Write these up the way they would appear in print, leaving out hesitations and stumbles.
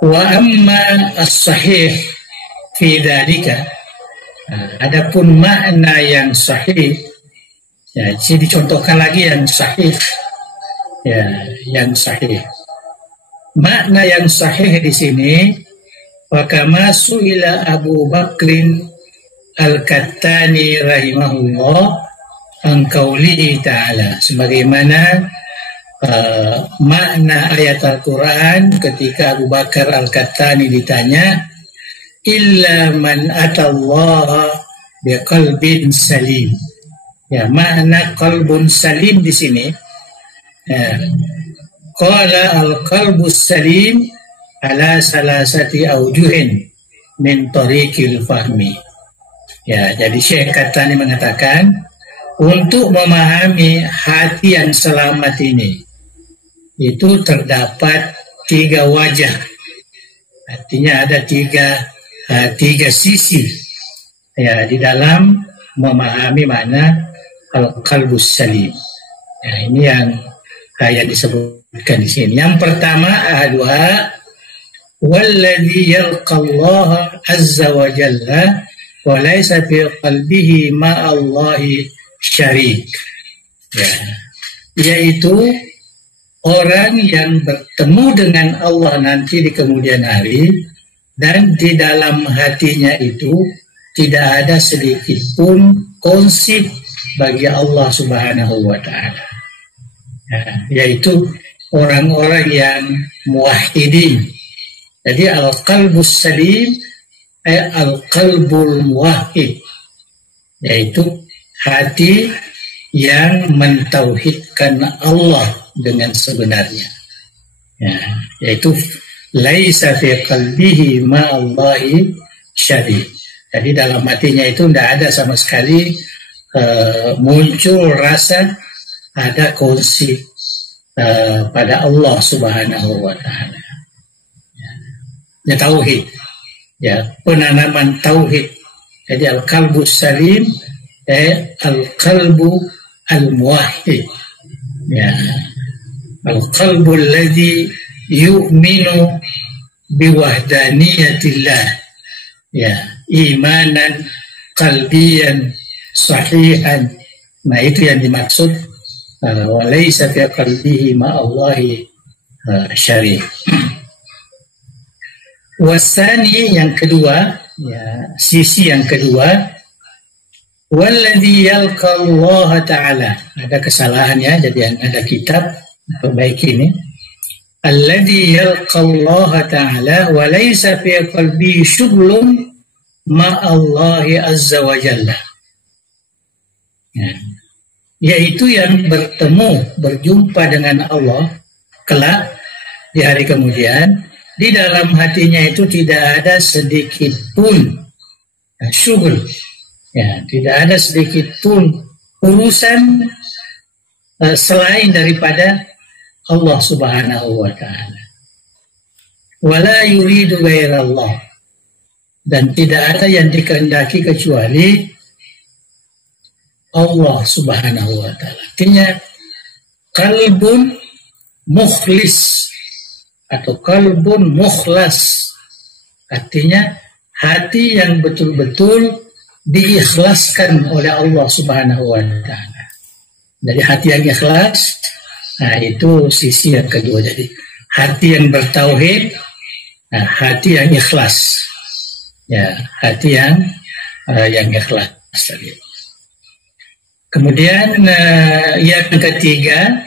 Wa amma as-sahih fi dzalika, adapun makna yang sahih, ya, jadi dicontohkan lagi yang sahih, ya, yang sahih. Makna yang sahih di sini, wa kama su'ila Abu Bakrin Al-Kattani rahimahullah an qaulihi ta'ala, sebagaimana makna ayat Al-Quran ketika Abu Bakar Al-Kattani ditanya, illa man atallaha biqalbin salim. Ya, makna qalbun salim di sini, ya, qala al-qalbus salim ala salasati aujuhin min tariqil fahmi. Ya, jadi Syekh Kattani mengatakan, untuk memahami hati yang selamat ini, itu terdapat 3 wajah. Artinya ada tiga sisi, ya, di dalam memahami makna al-qalbus salim. Ya, ini yang disebutkan di sini. Yang pertama, ahadwa walladhi yalqallaha azza wa jalla wa laysa fi qalbihi ma'allahi syarik. Ya, yaitu orang yang bertemu dengan Allah nanti di kemudian hari, dan di dalam hatinya itu tidak ada sedikit pun konsep bagi Allah Subhanahu wa Ta'ala, ya, yaitu orang-orang yang muwahhidin. Jadi al-qalbus salim al-qalbul muwahhid, yaitu hati yang mentauhidkan Allah dengan sebenarnya, ya, yaitu laisa fi qalbihi ma'allahi syarik. Jadi dalam hatinya itu tidak ada sama sekali muncul rasa ada konsep pada Allah Subhanahu wa Ta'ala. Ya, tauhid, ya, penanaman tauhid. Jadi al-qalbus salim, al-qalbu al-muwahhid, ya, al-qalbu alladhi yu'minu biwahdaniyatillah, ya, imanan qalbiyan sahihan. Nah, itu yang dimaksud wa laysa fi qalbihi ma'allahi syarik. Wasani, yang kedua, ya, sisi yang kedua, walladhi yalqallaha ta'ala. Ada kesalahannya, jadi yang ada kitab perbaiki ini. Alladhi yalqallaha ta'ala wa laysa fi qalbihi syughlun ma'allahi azza wa jalla. Ya, yaitu yang berjumpa dengan Allah kelak di hari kemudian, di dalam hatinya itu tidak ada sedikit pun syughul, ya, tidak ada sedikit pun urusan selain daripada Allah Subhanahu wa Ta'ala. Wala yuridu ghairallah, dan tidak ada yang dikehendaki kecuali Allah Subhanahu wa Ta'ala. Artinya qalbun mukhlis atau qalbun mukhlas, artinya hati yang betul-betul diikhlaskan oleh Allah Subhanahu wa Ta'ala. Jadi hati yang ikhlas, nah, itu sisi yang kedua. Jadi hati yang bertauhid, nah, hati yang ikhlas, ya, hati yang ikhlas. Kemudian yang ketiga,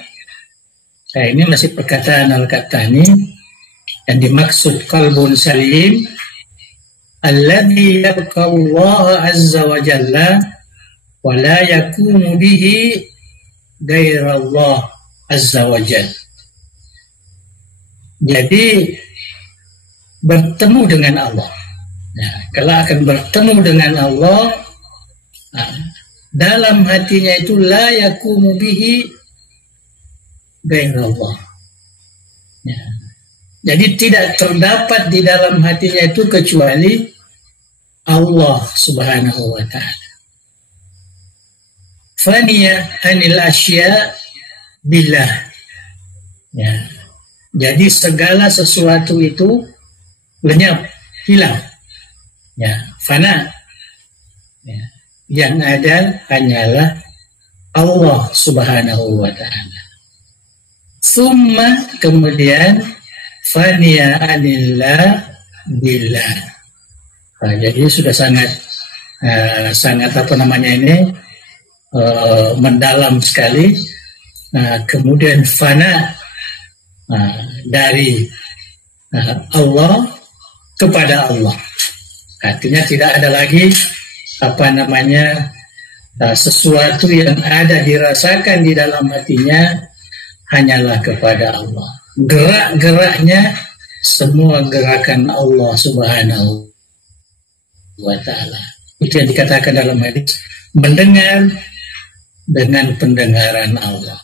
ini masih perkataan Al-Kattani, yang dimaksud qalbun salim alladhi yabqa Allah azza wa jalla wa la yakunu bihi ghaira Allah azza wa jalla. Jadi bertemu dengan Allah. Nah, kalau akan bertemu dengan Allah, nah, dalam hatinya itu la yakumu bihi ghairallah. Ya. Jadi tidak terdapat di dalam hatinya itu kecuali Allah Subhanahu wa Ta'ala. Faniya anil asya billah. Ya. Jadi segala sesuatu itu lenyap, hilang. Ya, fana. Ya. Yang ada hanyalah Allah Subhanahu wa ta'ala. Summa, kemudian faniya anillah billah. Nah, jadi sudah sangat apa namanya ini mendalam sekali. Kemudian fana dari Allah kepada Allah. Artinya tidak ada lagi apa namanya sesuatu yang ada dirasakan di dalam hatinya, hanyalah kepada Allah. Gerak-geraknya semua gerakan Allah Subhanahu wa ta'ala. Itu yang dikatakan dalam hadis, mendengar dengan pendengaran Allah,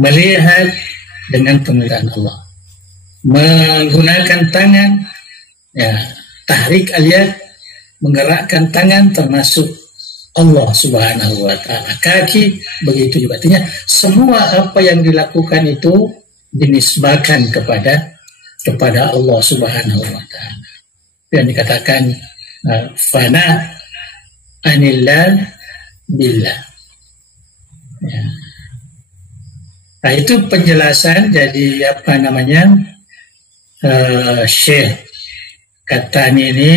melihat dengan penglihatan Allah, menggunakan tangan, ya, tahrik al-yad, menggerakkan tangan termasuk Allah Subhanahu wa ta'ala. Kaki begitu juga. Artinya semua apa yang dilakukan itu dinisbahkan kepada Allah Subhanahu wa ta'ala. Yang dikatakan fana anillah billah. Ya. Nah, itu penjelasan. Jadi apa namanya, Syekh Qahtani ini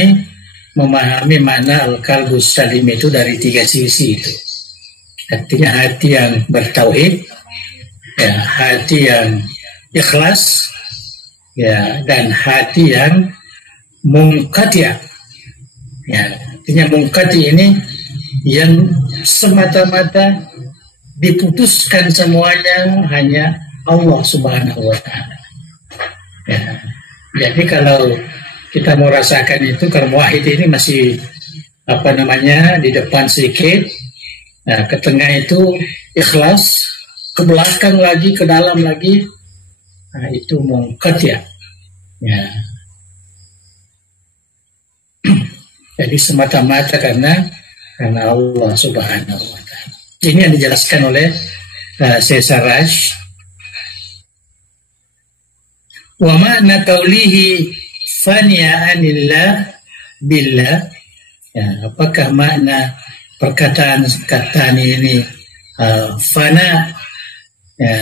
memahami makna al-qalbus salim itu dari 3 sisi itu. Artinya hati yang bertauhid, ya, hati yang ikhlas, ya, dan hati yang munqati'. Ya, artinya munqati' ini yang semata-mata diputuskan semuanya hanya Allah Subhanahu wa ta'ala. Ya, jadi kalau kita mau rasakan itu, kalau muwahhid ini masih apa namanya di depan sedikit, nah, ke tengah itu ikhlas, ke belakang lagi, ke dalam lagi, nah, itu munqati'. Ya. Jadi semata-mata karena Allah Subhanahu wa ta'ala. Ini yang dijelaskan oleh Syekh Sarraj. Wa ma'na qawlihi faniya anillah billah. Ya, apakah makna perkataan Qahtani ini fana, ya,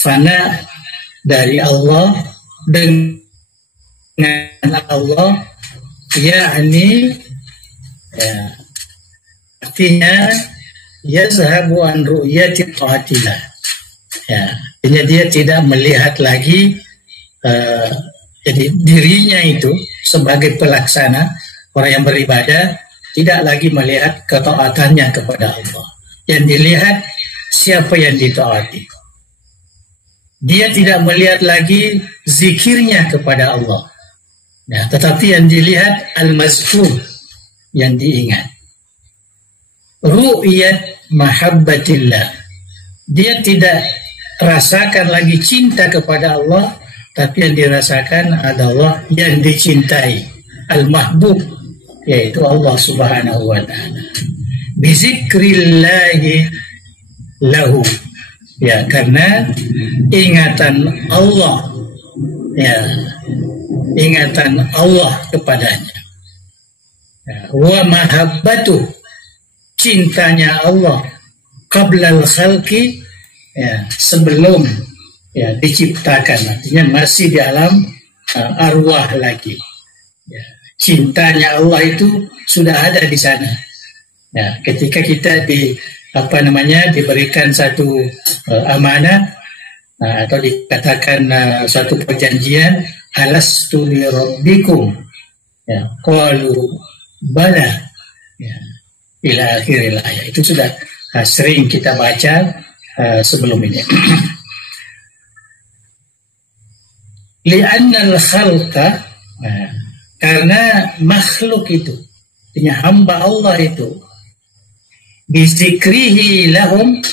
fana dari Allah dengan Allah, yakni, ya, artinya yazhabu an ru'yati qatilah. Ya, artinya dia tidak melihat lagi jadi dirinya itu sebagai pelaksana, orang yang beribadah tidak lagi melihat ketaatannya kepada Allah. Yang dilihat siapa yang ditaati. Dia tidak melihat lagi zikirnya kepada Allah. Nah, tetapi yang dilihat al-mazkur, yang diingat. Ru'yat mahabbatillah. Dia tidak rasakan lagi cinta kepada Allah, tapi yang dirasakan adalah yang dicintai, al-mahbub, yaitu Allah Subhanahu wa ta'ala. Bizikrillahi lahu, ya, karena ingatan Allah, ya, ingatan Allah kepadanya. Wa mahabbatu, cintanya Allah, qablal khalqi, ya, sebelum, ya, diciptakan, artinya masih di alam arwah lagi. Ya, cintanya Allah itu sudah ada di sana. Ya, ketika kita diberikan satu amanah, atau dikatakan suatu perjanjian, alastu li rabbikum, ya, qalu bala, ya, ila akhiril ayat. Itu sudah sering kita baca sebelum ini. Li'annal khalqa, karena makhluk itu, artinya hamba Allah itu, bizikrihi lahum,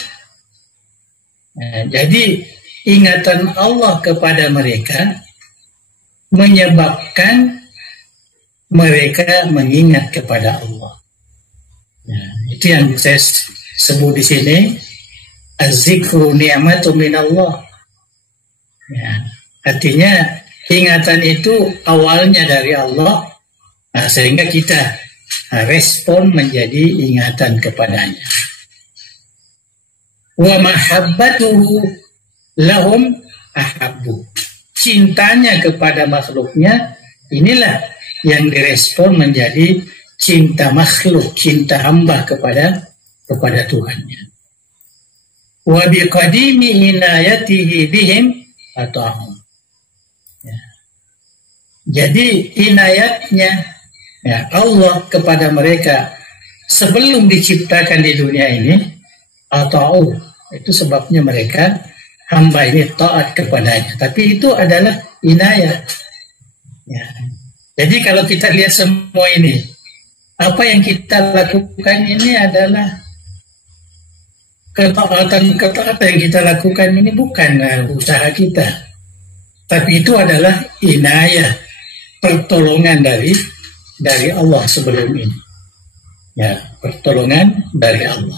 jadi ingatan Allah kepada mereka menyebabkan mereka mengingat kepada Allah. Itu yang saya sebut di sini, az-zikru ni'matu minallah. Ya, artinya ingatan itu awalnya dari Allah, sehingga kita respon menjadi ingatan kepadanya. Wa mahabbatuhu lahum ahabbu. Cintanya kepada makhluknya, inilah yang direspon menjadi cinta makhluk, cinta hamba kepada Tuhannya. Wa biqadimi inayatihi bihim ata'hum. Ya. Jadi inayatnya, ya, Allah kepada mereka sebelum diciptakan di dunia ini, atau itu sebabnya mereka hamba ini taat kepadanya. Tapi itu adalah inayat. Ya. Jadi kalau kita lihat semua ini, apa yang kita lakukan ini adalah ketaatan yang kita lakukan ini bukan usaha kita, tapi itu adalah inayah, pertolongan dari Allah sebelum ini. Ya, pertolongan dari Allah.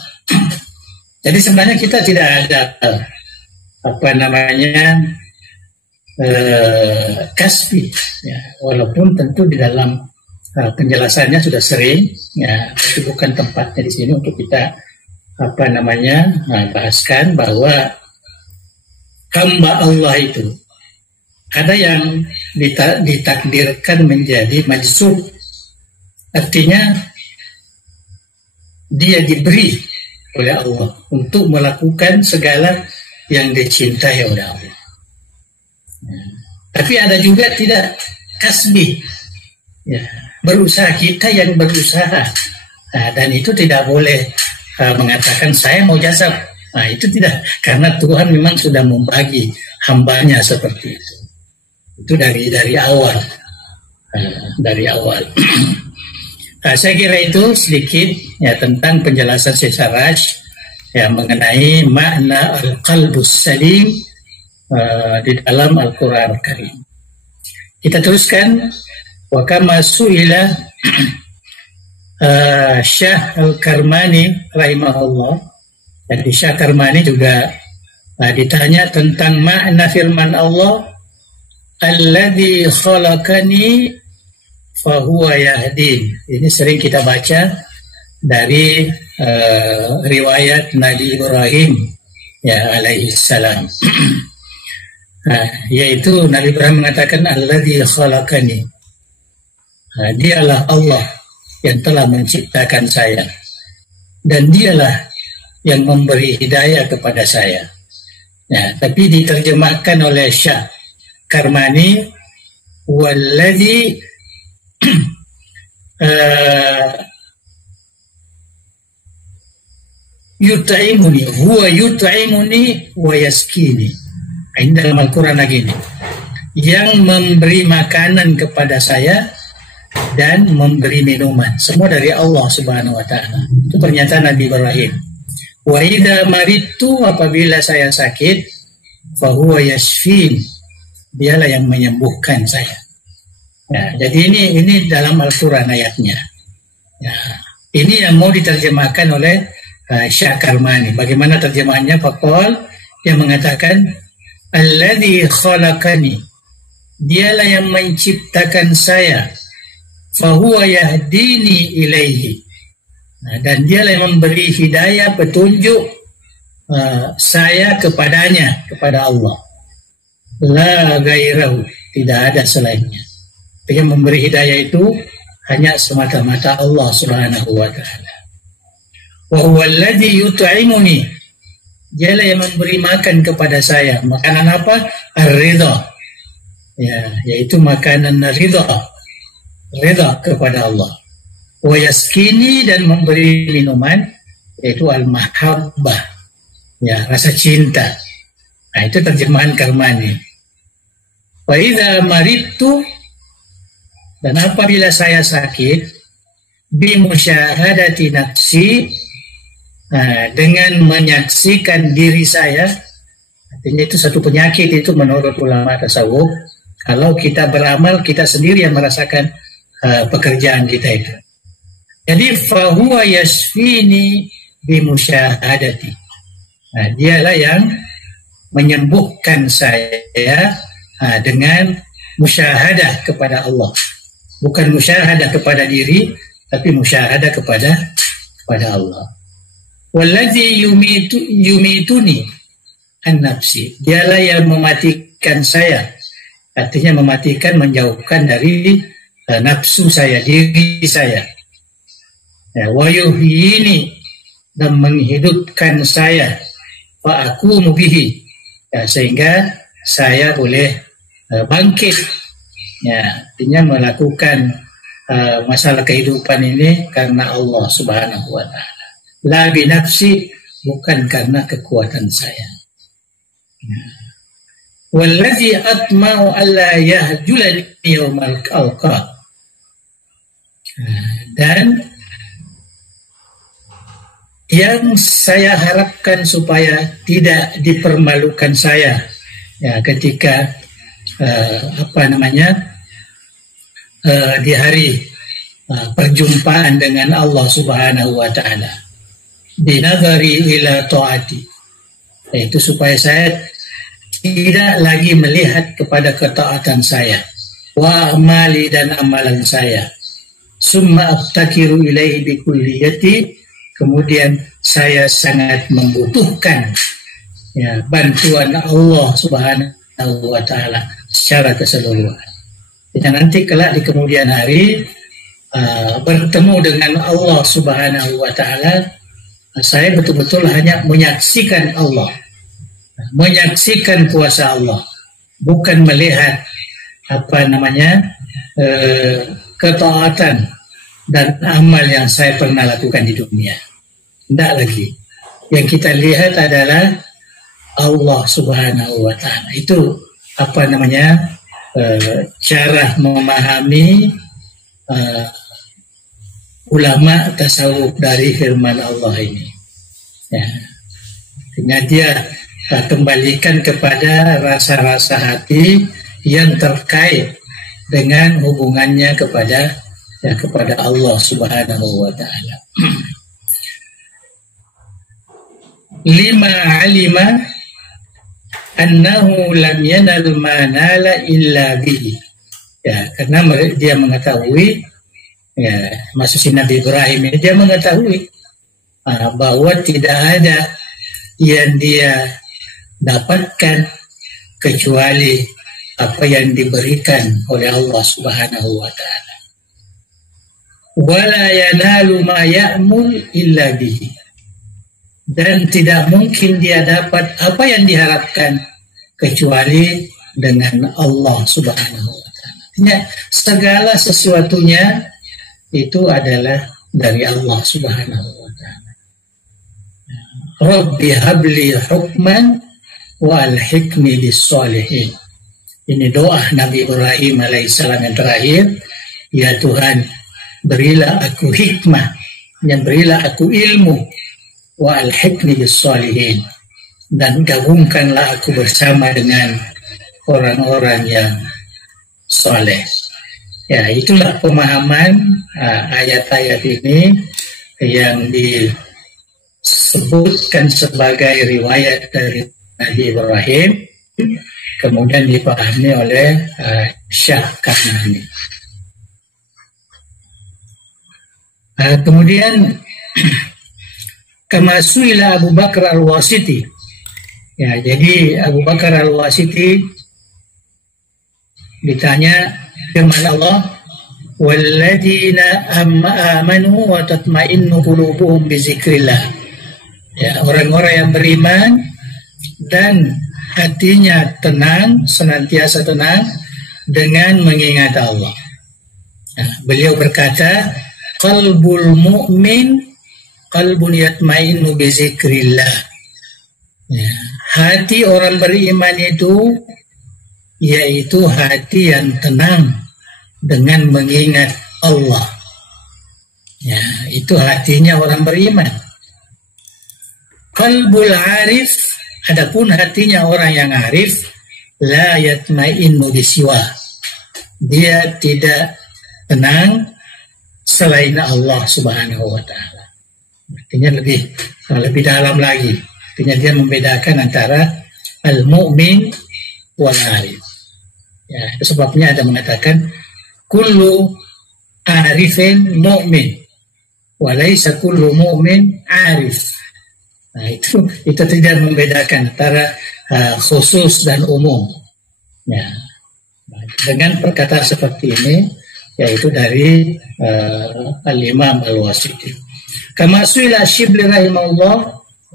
Jadi sebenarnya kita tidak ada kasbi, ya, walaupun tentu di dalam penjelasannya sudah sering, ya, itu bukan tempatnya di sini untuk kita bahaskan bahwa hamba Allah itu ada yang ditakdirkan menjadi majzub, artinya dia diberi oleh Allah untuk melakukan segala yang dicintai oleh Allah. Tapi ada juga tidak kasbi, ya, berusaha, kita yang berusaha, dan itu tidak boleh mengatakan saya mau jasab. Itu tidak, karena Tuhan memang sudah membagi hambanya seperti itu. Itu dari awal, saya kira itu sedikit, ya, tentang penjelasan Syaraj, ya, mengenai makna al-qalbus salim di dalam Al-Quran Al-Karim. Kita teruskan. Wa kama su'ila Syah Al-Karmani rahimahullah. Jadi Syah Karmani juga ditanya tentang makna firman Allah, alladzi khalaqani fahuwa yahdin. Ini sering kita baca dari riwayat Nabi Ibrahim, ya, alaihi salam. Yaitu Nabi Ibrahim mengatakan alladzi khalaqani. Dialah Allah yang telah menciptakan saya, dan dialah yang memberi hidayah kepada saya. Ya, tapi diterjemahkan oleh Syah Karmani, walladzi yut'imuni, huwa yut'imuni wa yaskini. Ini dalam Al-Quran lagi ini, yang memberi makanan kepada saya dan memberi minuman, semua dari Allah Subhanahu wa taala. Itu pernyataan Nabi Ibrahim. Wa idza maridtu, apabila saya sakit, fa huwa yashfin, dialah yang menyembuhkan saya. Ya, jadi ini dalam Al-Qur'an ayatnya. Ya, ini yang mau diterjemahkan oleh Syah Karmani. Bagaimana terjemahannya? Faqal, yang mengatakan alladzi khalaqani, dialah yang menciptakan saya, fahuwa yahdini ilaihi, dan dialah yang memberi hidayah, petunjuk saya kepadanya, kepada Allah. La gairahu, tidak ada selainnya. Yang memberi hidayah itu hanya semata-mata Allah Subhanahu wa taala. Wa huwa alladzi yut'imuni, dialah yang memberi makan kepada saya. Makanan apa? Ar-ridha, ya, yaitu makanan ridha, reda kepada Allah. Wa yaskini, dan memberi minuman, yaitu al-mahabbah, ya, rasa cinta. Itu terjemahan Karmani. Wa idza maridtu, dan apabila saya sakit, bi musyahadati nafsi, dengan menyaksikan diri saya. Artinya itu satu penyakit, itu menurut ulama tasawuf. Kalau kita beramal, kita sendiri yang merasakan pekerjaan kita itu. Jadi fahuwa yashfini bimusyahadati. Dialah yang menyembuhkan saya dengan musyahadah kepada Allah. Bukan musyahadah kepada diri, tapi musyahadah kepada Allah. Wallazi yumituni an-nafsi. Dialah yang mematikan saya. Artinya mematikan, menjauhkan dari nafsu saya, diri saya. Ya, wa yuhyini, dan menghidupkan saya. Fa aqumu bihi. Ya, sehingga saya boleh bangkit. Ya, artinya melakukan masalah kehidupan ini karena Allah Subhanahu wa taala. La bi nafsi, bukan karena kekuatan saya. Wallazi atma'u alla yahjulani yaumal alqa. Dan yang saya harapkan supaya tidak dipermalukan saya, ya, ketika di hari perjumpaan dengan Allah Subhanahu wa taala, binadhari ila taati, yaitu supaya saya tidak lagi melihat kepada ketaatan saya, wa amali, dan amalan saya, summa aftakiru ilaihi bi kulliyati, kemudian saya sangat membutuhkan, ya, bantuan Allah Subhanahu wa taala secara keseluruhan. Dan nanti kelak di kemudian hari bertemu dengan Allah Subhanahu wa taala, saya betul-betul hanya menyaksikan Allah, menyaksikan kuasa Allah, bukan melihat ketaatan dan amal yang saya pernah lakukan di dunia. Tidak lagi. Yang kita lihat adalah Allah Subhanahu wa taala. Itu cara memahami ulama tasawuf dari firman Allah ini. Ya. Artinya dia kembalikan kepada rasa-rasa hati yang terkait dengan hubungannya kepada Allah Subhanahu wa taala. Lima alima annahu lam yanal manala illa bihi. Ya, karena dia mengetahui, ya, maksud Nabi Ibrahim ini, dia mengetahui bahwa tidak ada yang dia dapatkan kecuali apa yang diberikan oleh Allah Subhanahu wa taala. Wala yanalu ma ya'mul illa bihi. Dan tidak mungkin dia dapat apa yang diharapkan kecuali dengan Allah Subhanahu wa taala. Artinya segala sesuatunya itu adalah dari Allah Subhanahu wa taala. Rabbi habli hukman wa alhiqni bis-shalihin. Ini doa Nabi Ibrahim alaihissalam yang terakhir. Ya Tuhan, berilah aku hikmah, yang berilah aku ilmu, wa alhiqni bis-shalihin, dan gabungkanlah aku bersama dengan orang-orang yang soleh. Ya, itulah pemahaman ayat-ayat ini yang disebutkan sebagai riwayat dari Nabi Ibrahim, kemudian dipahami oleh Syekh Kanani. Kemudian kama suila Abu Bakar al-Wasiti. Ya, jadi Abu Bakar al-Wasiti ditanya firman Allah, walladzina amanu wa tatma'innu qulubuhum bi dzikrillah. Ya, orang-orang yang beriman dan hatinya tenang, senantiasa tenang dengan mengingat Allah. Nah, beliau berkata, qalbul mu'min qalbun yatma'innu bi dzikrillah. Ya, hati orang beriman itu yaitu hati yang tenang dengan mengingat Allah. Ya, itu hatinya orang beriman. Qalbul arif, adapun hatinya orang yang arif, la yatma'innu bisiwa. Dia tidak tenang selain Allah Subhanahu wa taala. Artinya lebih dalam lagi. Artinya dia membedakan antara al-mu'min wal arif. Ya, itu sebabnya ada mengatakan kullu arifin mu'min walaysa kullu mu'min arif. Nah, itu tidak membedakan antara khusus dan umum. Ya. Nah, dengan perkataan seperti ini, yaitu dari Al-Imam Al-Wasiti. Kama suila Asyibli rahimahullah,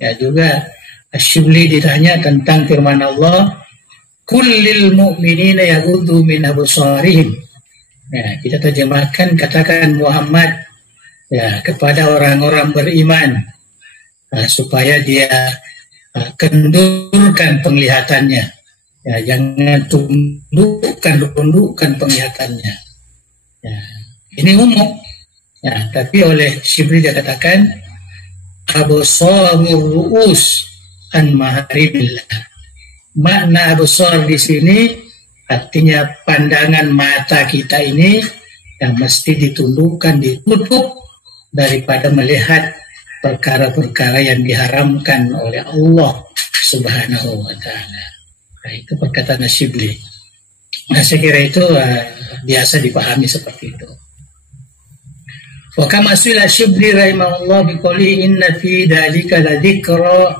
ya juga Asyibli ditanya tentang firman Allah, kullil mu'minina yaghuddu min absarihim. Ya, kita terjemahkan, katakan Muhammad ya kepada orang-orang beriman supaya dia kendurkan penglihatannya. Ya, jangan tundukkan penglihatannya. Ya, ini umum. Ya, tapi oleh Syibli dia katakan absarur ru'us an maharibillah. Makna absar di sini artinya pandangan mata kita ini yang mesti ditundukkan, ditutup daripada melihat perkara-perkara yang diharamkan oleh Allah Subhanahu wa ta'ala. Nah, itu perkataan Syibli. Nah, saya kira itu biasa dipahami seperti itu. Wa kama suila Syibli rahimahullah biqouli inna fi dzalika la dzikra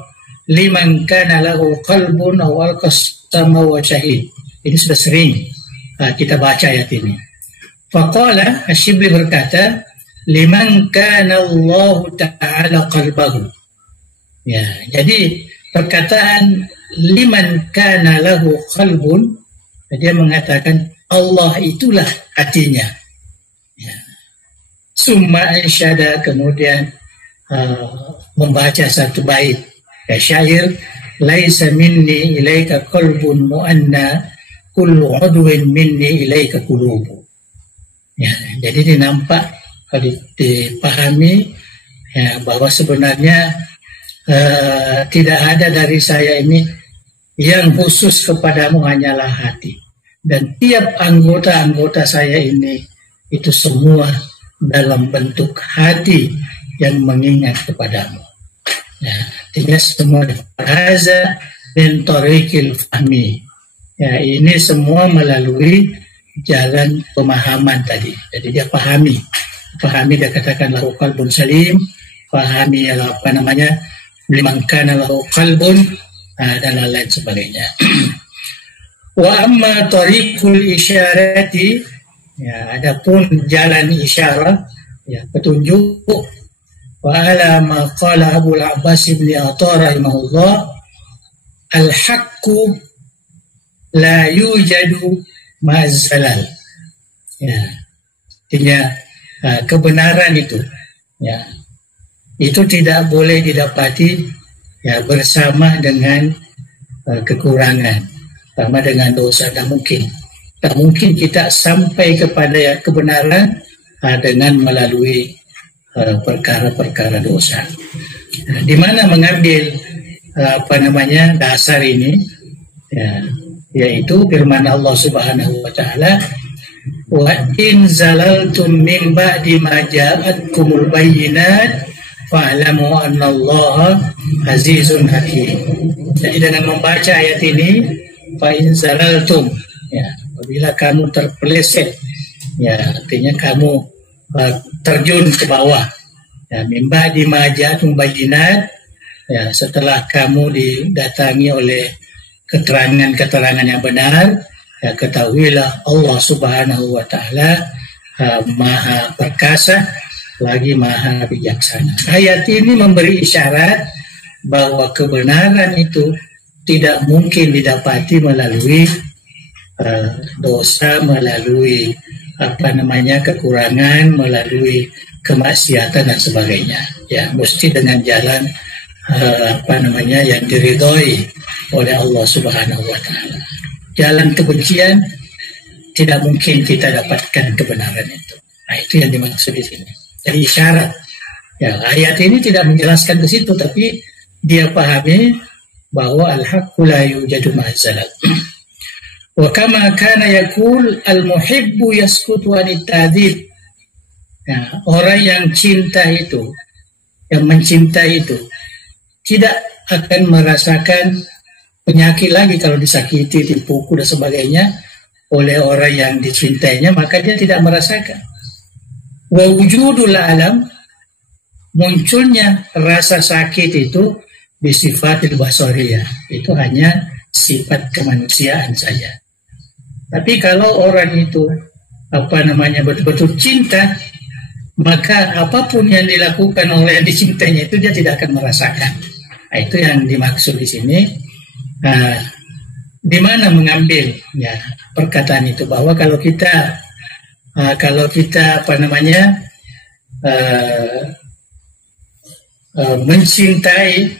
liman kana lahu qalbun aw alqasama wa syahid. Ini sudah sering kita baca ayat ini. Faqala Asyibli berkata liman kana Allah ta'ala qalbahu. Ya, jadi perkataan liman kana lahu qalbun, dia mengatakan Allah itulah hatinya. Ya. Summa ansyada, kemudian membaca satu bait ya syair, laisa minni ilaika qalbun mu'anna kullu udwin minni ilaika qulubu. Ya, jadi dinampak kalau dipahami ya, bahwa sebenarnya tidak ada dari saya ini yang khusus kepadamu hanyalah hati, dan tiap anggota-anggota saya ini itu semua dalam bentuk hati yang mengingat kepadamu. Ya, artinya semua haza min tariqil fahmi. Ya, ini semua melalui jalan pemahaman tadi. Jadi dia pahami, dia katakan lahu qalbun salim, pahami apa namanya liman kana lahu qalbun dan lain sebagainya. Wa amma tariqul isyarati, ya adapun jalan isyarat, ya petunjuk, wa ala ma qala Abu al-Abbas ibn Atha rahimahullah, al-haqqu la yujadu ma'zalal. Ya, artinya kebenaran itu, ya itu tidak boleh didapati ya bersama dengan kekurangan, sama dengan dosa. Tak mungkin kita sampai kepada ya, kebenaran dengan melalui perkara-perkara dosa. Nah, di mana mengambil dasar ini, ya, yaitu firman Allah Subhanahu wa taala, wa in zalaltum min ba'di ma ja'atkumul bayyinat fa'lamu annallaha azizun hakim. Jadi dengan membaca ayat ini, fa in zalaltum, ya apabila kamu terpeleset, ya artinya kamu terjun ke bawah, ya min ba'di ma ja'atkum bayyinat, ya setelah kamu didatangi oleh keterangan-keterangan yang benar, ya ketahuilah Allah Subhanahu wa taala maha perkasa lagi maha bijaksana. Ayat ini memberi isyarat bahwa kebenaran itu tidak mungkin didapati melalui dosa, melalui kekurangan, melalui kemaksiatan dan sebagainya. Ya, mesti dengan jalan yang diridhoi oleh Allah Subhanahu wa taala. Jalan kebencian tidak mungkin kita dapatkan kebenaran itu. Nah, itu yang dimaksud di sini. Jadi isyarat. Ya, ayat ini tidak menjelaskan ke situ, tapi dia pahami bahwa al-haqqu la yujadu ma'zalat. Wa kama kana yaqul al-muhibbu yaskutu anit ta'dzib. Ya, orang yang cinta itu, yang mencintai itu, tidak akan merasakan penyakit lagi kalau disakiti, dipukul dan sebagainya. oleh orang yang dicintainya, maka dia tidak merasakan. Wa wujudul alam, munculnya rasa sakit itu bisifatil basariyah, itu hanya sifat kemanusiaan saja. Tapi kalau orang itu betul-betul cinta, maka apapun yang dilakukan oleh yang dicintainya itu dia tidak akan merasakan. Nah, itu yang dimaksud di sini. Di mana mengambil ya perkataan itu, bahwa kalau kita mencintai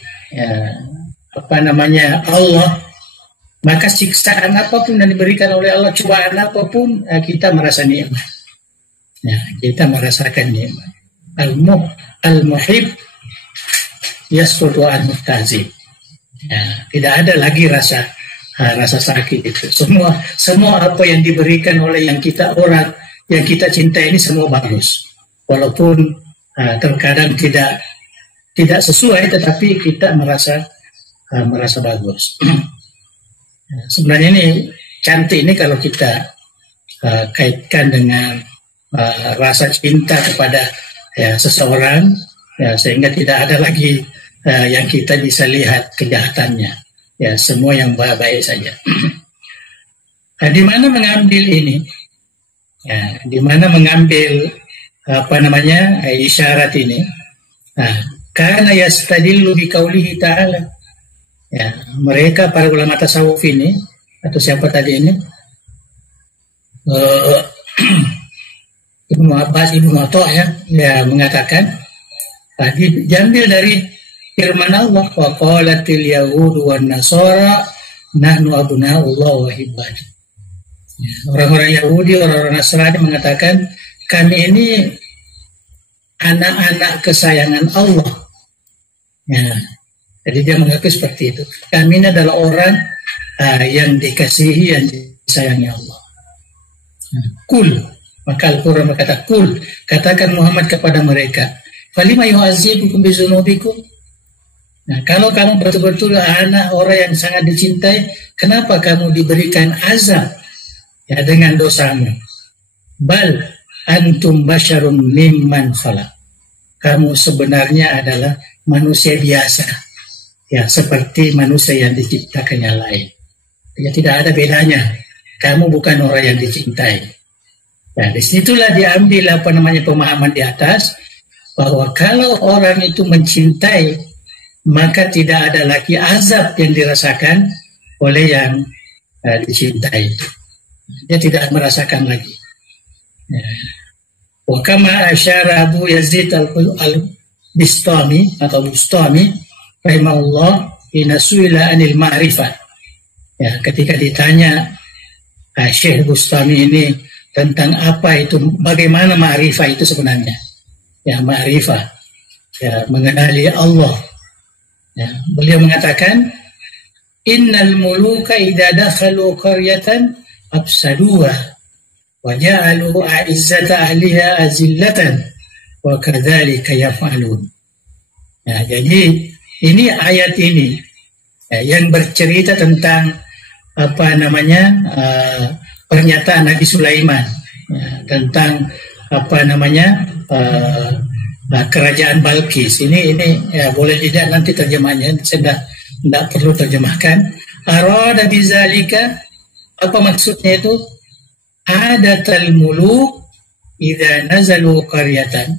Allah, maka siksaan apapun yang diberikan oleh Allah, cobaan apapun, kita merasa nikmat. Ya, kita merasakan nikmat. Al-muhib yasqutu al-muhtazib. Ya, tidak ada lagi rasa sakit itu. Semua apa yang diberikan oleh orang yang kita cintai ini semua bagus. Walaupun terkadang tidak sesuai, tetapi kita merasa bagus. Sebenarnya ini cantik ini kalau kita kaitkan dengan rasa cinta kepada seseorang, sehingga tidak ada lagi yang kita bisa lihat kejahatannya. Ya, semua yang baik saja. Di mana mengambil ini? Ya, di mana mengambil isyarat ini? Karena yastadillu bi qaulihi ta'ala. Ya, mereka para ulama tasawuf ini, atau siapa tadi ini? Ibnu Abbas, Ibnu Atha ya mengatakan, diambil dari firman Allah, wa qalatil yahudu wan nasara nahnu abnaullah wa hibbatuh. Ya, orang-orang Yahudi, orang-orang Nasrani mengatakan, kami ini anak-anak kesayangan Allah. Ya, jadi dia mengaku seperti itu. Kami ini adalah orang yang dikasihi, yang disayangi Allah. Kul, maka Al-Quran berkata, kul, katakan Muhammad kepada mereka, falima yu'adzibukum bizunubikum. Nah, kalau kamu betul-betul anak orang yang sangat dicintai, kenapa kamu diberikan azab ya dengan dosamu? Bal antum basyarum mimman khalaq. Kamu sebenarnya adalah manusia biasa, ya seperti manusia yang diciptakan yang lain. Ya, tidak ada bedanya. Kamu bukan orang yang dicintai. Nah, disitulah diambil pemahaman di atas, bahwa kalau orang itu mencintai, maka tidak ada lagi azab yang dirasakan oleh yang dicintai. Dia tidak merasakan lagi. Wa kama asyara Abu Yazid al-Bistami atau Bustami rahimahullah ina suila anil ma'rifah. Ya, ketika ditanya Syekh Bustami ini tentang apa itu, bagaimana ma'rifah itu sebenarnya? Ya, ma'rifah, ya, mengenali Allah. Ya, beliau mengatakan, innal muluka idza dakhalu qaryatan afsaduha wa ja'alu a'izzata ahliha azillatan wa kadzalika yaf'alun. Ya, jadi ini ayat ini yang bercerita tentang pernyataan Nabi Sulaiman tentang kerajaan Balkis. Ini ya, boleh tidak nanti terjemahnya, saya tidak perlu terjemahkan. Arada bizalika, apa maksudnya itu? Adatal muluk idza nazalu qaryatan.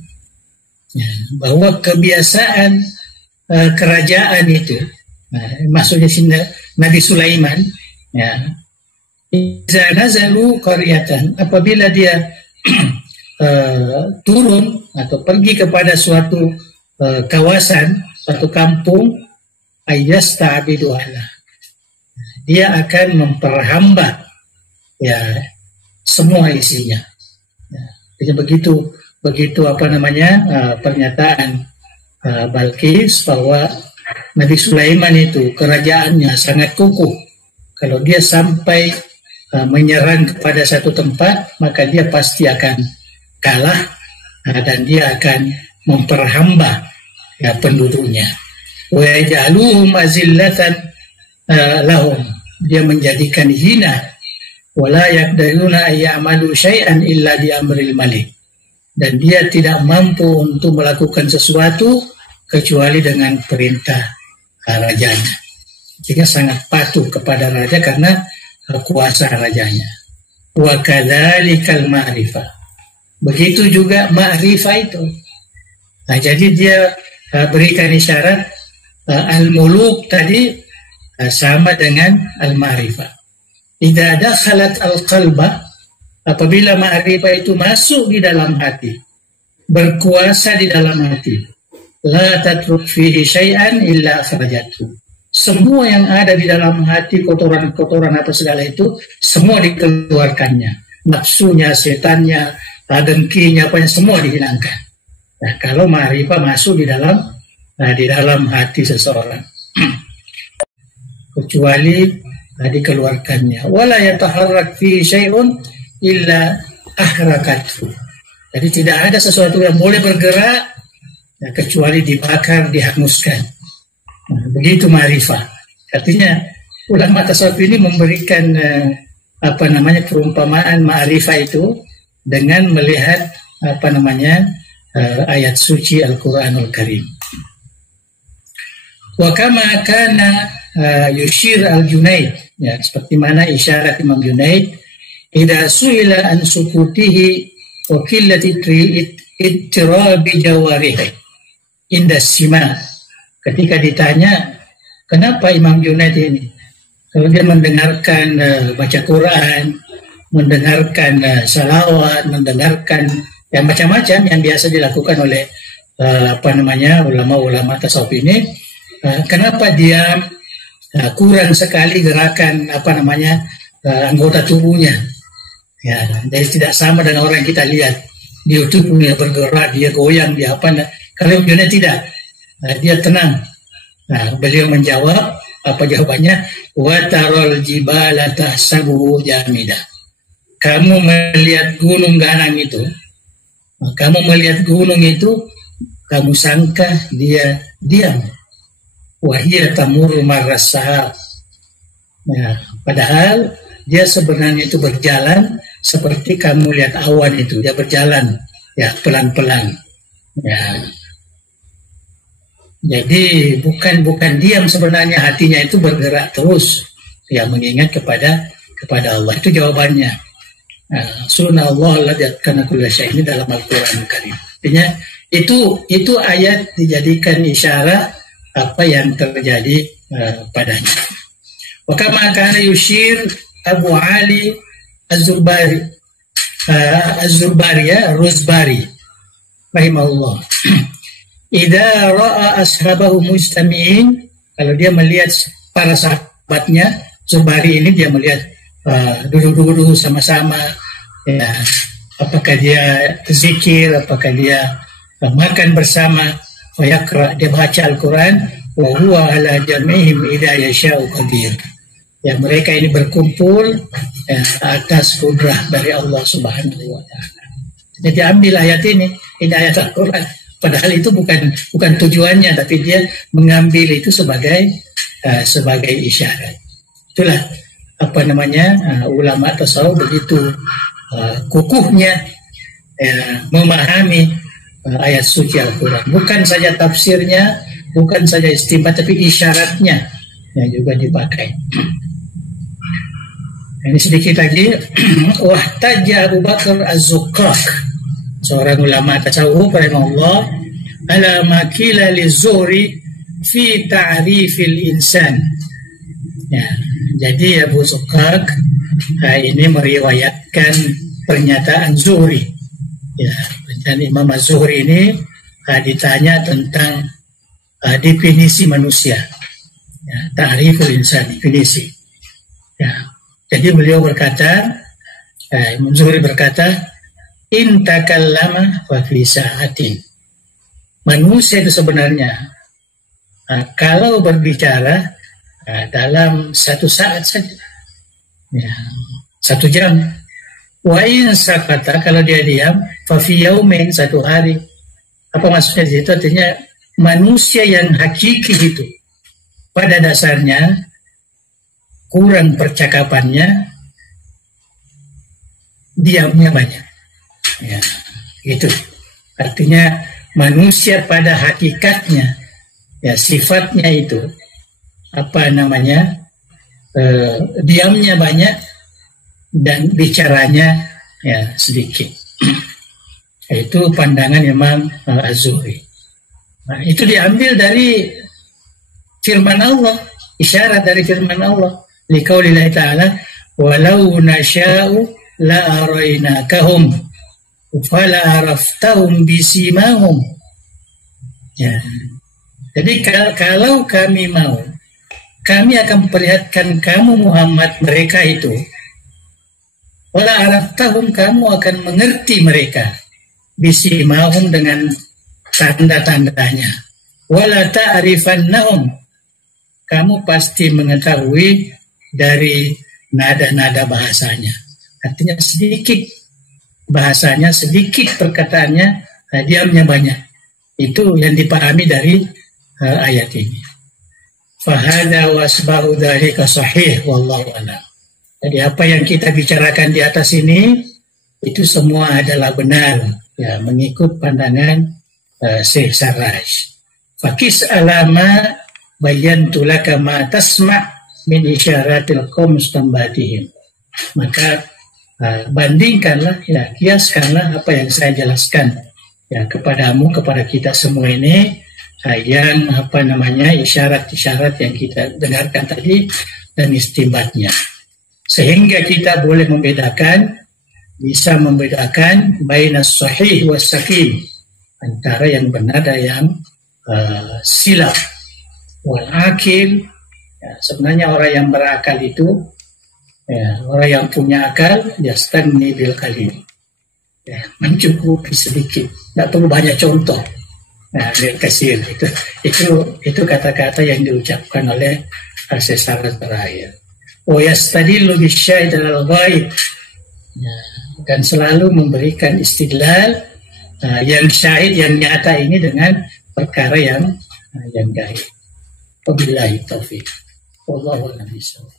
Ya, bahwa kebiasaan kerajaan itu, maksudnya Nabi Sulaiman, ya, idza nazalu qaryatan, apabila dia turun atau pergi kepada suatu kawasan, suatu kampung, ayasta'bidu ala, dia akan memperhamba ya semua isinya. Ya, jadi begitu pernyataan Balkis bahwa Nabi Sulaiman itu kerajaannya sangat kukuh. Kalau dia sampai menyerang kepada satu tempat, maka dia pasti akan kalah dan dia akan memperhamba ya penduduknya. Wa yaj'aluhum azillatan lahum, dia menjadikan hina wala yaqdiruna ayyamalu syai'an illa bi amril malik. Dan dia tidak mampu untuk melakukan sesuatu kecuali dengan perintah rajanya. Jika sangat patuh kepada raja karena kuasa rajanya. Wa kadzalikal ma'rifah. Begitu juga ma'rifah itu. Nah, jadi dia berikan isyarat al-muluk tadi sama dengan al-ma'rifah. Idza dakhalat al-qalba, apabila ma'rifah itu masuk di dalam hati, berkuasa di dalam hati, la tatruk fihi syai'an illa akhrajathu. Semua yang ada di dalam hati, kotoran-kotoran apa segala itu, semua dikeluarkannya. Nafsunya, setannya, dengkinya, apanya semua dihilangkan. Nah, kalau ma'rifah masuk di dalam hati seseorang, kecuali dikeluarkannya. Wala yataharrak fi syai'un illa ahrakathu. Jadi tidak ada sesuatu yang boleh bergerak kecuali dibakar, dihanguskan. Nah, begitu ma'rifah. Artinya ulama tasawuf ini memberikan perumpamaan ma'rifah itu dengan melihat ayat suci Al-Qur'anul Karim. Wa kama kana yushir al-Junaid, ya, seperti mana isyarat Imam Junaid, idza su'ila an sukutihi wa qillati ittirabi jawarihi inda sima. Ketika ditanya kenapa Imam Junaid ini, kalau dia mendengarkan baca Quran, mendengarkan salawat, mendengarkan yang macam-macam yang biasa dilakukan oleh ulama-ulama tasawuf ini, kenapa dia kurang sekali gerakan anggota tubuhnya, ya, jadi tidak sama dengan orang yang kita lihat di YouTube, dia bergerak, dia goyang, dia kalau Junaid tidak, dia tenang. Nah, beliau menjawab, apa jawabannya? Wa tarol jibala tahsabuhu jamidah. Kamu melihat gunung ganang itu, kamu sangka dia diam. Wahia tamur marras sahab. Nah, padahal dia sebenarnya itu berjalan seperti kamu lihat awan itu, dia berjalan ya pelan-pelan. Ya. Jadi bukan diam sebenarnya, hatinya itu bergerak terus, ya, mengingat kepada Allah. Itu jawabannya. Sunnah Allah ladiyatkan kulla syai' ini dalam Al-Qur'an Karim. Artinya itu ayat dijadikan isyarat apa yang terjadi padanya. Wa kama kana yushir Abu Ali Az-Zurbari Ruzbari rahimahullah. Idza ra'a ashabahu mustami'in, kalau dia melihat para sahabatnya, Zurbari ini dia melihat duduk-duduk sama-sama, ya, apakah dia zikir, apakah dia makan bersama, fayaqra, dia baca Al-Quran, wa huwa ala jam'ihim idza yasha'u qadir. Ya, mereka ini berkumpul atas kudrah dari Allah Subhanahu wa taala. Jadi ambil ayat ini ayat Al-Quran. Padahal itu bukan tujuannya, tapi dia mengambil itu sebagai isyarat. Itulah ulama tasawuf begitu kukuhnya memahami ayat suci Al-Quran. Bukan saja tafsirnya, bukan saja istinbat, tapi isyaratnya yang juga dipakai. Ini sedikit lagi. Wahtajja Abu Bakar Az-Zuqqaq, seorang ulama tasawuf rahimahullah, ala ma qila liz-Zuhri fi ta'rifil insan. Ya, jadi Abu Zuqqaq ini meriwayatkan pernyataan Zuhri. Ya, dan Imam Az-Zuhri ini ditanya tentang definisi manusia. Ya, ta'riful insan, definisi. Ya, jadi beliau berkata, Imam Zuhri berkata, in takallama fa fi sa'atin. Manusia itu sebenarnya kalau berbicara dalam satu saat saja, ya, 1 jam. Wa in sakata, kalau dia diam, fa fi yaumin, 1 hari. Apa maksudnya di situ? Artinya manusia yang hakiki itu pada dasarnya kurang percakapannya, diamnya banyak. Ya, itu artinya manusia pada hakikatnya, ya sifatnya itu apa namanya, diamnya banyak dan bicaranya ya sedikit. Itu pandangan Imam Az-Zuhri. Nah, itu diambil dari firman Allah, isyarat dari firman Allah. Liqaulillahi ta'ala, walau nasya'u la arainakahum fala araftahum bisimahum. Ya. Jadi kalau kami mau, kami akan perlihatkan kamu Muhammad mereka itu. Wala araftahum, kamu akan mengerti mereka. Bisimahum, dengan tanda-tandanya. Wala ta'rifannahum, kamu pasti mengetahui dari nada-nada bahasanya. Artinya sedikit bahasanya, sedikit perkataannya, diamnya banyak. Itu yang dipahami dari ayat ini. Fahada wasbahu dzalika sahih wallahu a'lam. Jadi apa yang kita bicarakan di atas ini itu semua adalah benar, ya, mengikut pandangan Syekh Sarraj. Fakis alama bayantu laka ma tasma' min isyaratil qaum istambatihim. Maka bandingkanlah, ya, kiaskanlah apa yang saya jelaskan, ya, kepadamu, kepada kita semua ini, yang apa namanya, isyarat-isyarat yang kita dengarkan tadi dan istimbatnya, sehingga kita boleh bisa membedakan bainas sahih was saqim, antara yang benar dan yang silap. Wal akil, ya, sebenarnya orang yang berakal itu, ya, orang yang punya akal, yastanni bil qalil, ya, mencukupi sedikit, tidak perlu banyak contoh. Nah, kasir itu kata-kata yang diucapkan oleh Syekh terakhir. Wa yastadillu bisyahid al-ghaib, ya, dan selalu memberikan istidlal yang syahid, yang nyata ini dengan perkara yang gaib. Wabillahi taufiq. Wallahu a'lam bishawab.